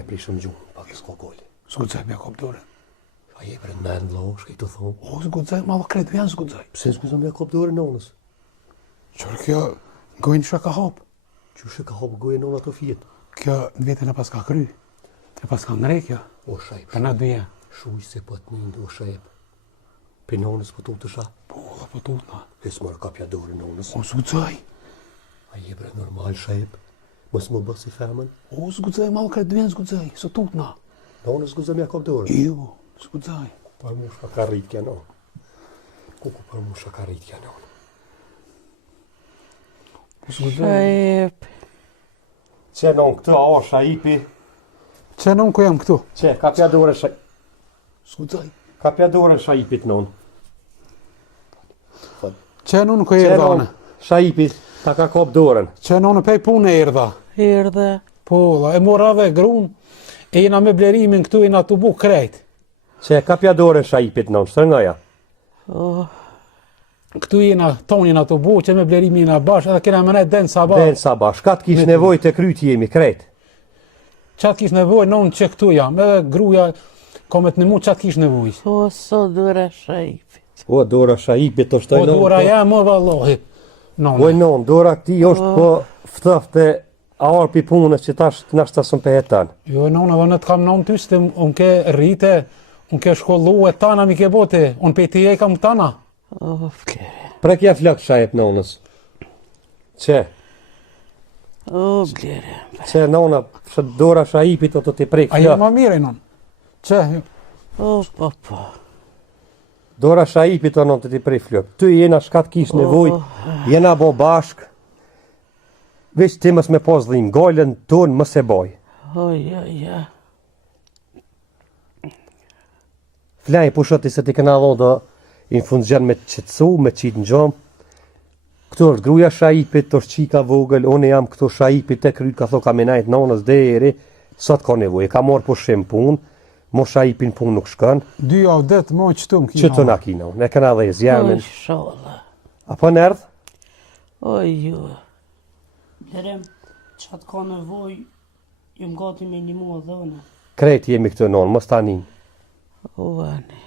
ke prishëm gjumë, pak e s'ko goli. S'guxaj me kop dorën. A je për në lo, shkej të thonë. O, s'guxaj, ma kredu janë s'guxaj. Pse s'guxaj me kop dorën nonës? Qërë kjo gojnë që ka hop. Qyshe ka hop gojnë non ato fjetë? Kjo në vetën e pas ka kry. E pas ka nre kjo. O shajp. Për na dyja. Shuj se po të njëndë, o shajp. Për nonës po tu të sha. Po, dhe po tut na. E s'marë kapja dorën nonës. O, s'guxaj. A je bre normal shajp. Mos më bë si femën. O, s'guxaj, ma kredu janë s'guxaj. Së tut na. Nonës s'guxaj me kop dorën. Jo, s'guxaj. Për mu shka ka rrit kja non. Kuku për mu shka ka rrit kja non. S'guxaj. Që non këtë a o shajpi. Që non ku jam këtu? Që, kapja dorën shajp. S'guxaj. Kapja dorën shajpit non. Që non ku erdha në? Shajpit, ta ka kop dorën. Që non pej punë erdha. Erdhe. Po, e mora dhe grun, e jena me blerimin këtu jena të bu krejt. Që kapja dorën shajpit non, sërngaja. Oh, Këtu jena, ton jena të bu, që me blerimin jena bash, edhe kena mëne den sabah. Ben sabah, shkat kish nevoj të kryti jemi krejt. Qatë kish nevoj, non që këtu jam, edhe gruja, komet në mu qatë kish nevoj. o, so dura shajpit. O, dora shajpit të shtoj Po, dora jam, o, vallohi. Non, Oj non, dora këti është po ftëfte a arpi punës që tash nashtë të sëm pehetan. jo, non, edhe në të kam non ty, se unë ke rrite, unë ke shkollu e tana mi ke bote, unë pe ti e kam tana. O, vlere. Prekja flak shajep nonës. Që? O, vlere. Që nona, dora shajipit o të t'i prek A je flak. ma mire, non? Që, O, papa. Dora shajipit o non të t'i prek flak. Ty jena shkat kish nevoj, jena bo bashk. Veç ti mës me pos dhim, gojlen tonë mës e boj. O, ja. Flaj pushoti se ti këna dhonë do në fund gjenë me qëtësu, me qitë në gjomë. Këtu është gruja shajipit, është qika vogël, unë jam këtu shajipit e kryt, ka tho ka menajt nonës deri, sot ka nevoj, ka morë po shem punë, mo shajipin punë nuk shkën, dy javë det, mo qëtu më kina. që të na kina, ne këna dhe O, zjamin. shola. Apo në erdhë? O, ju. Herem, qatë ka nevoj, jëm gati me një mua dhëna. Krejt jemi këtu nonë, mos tanin. O, ane.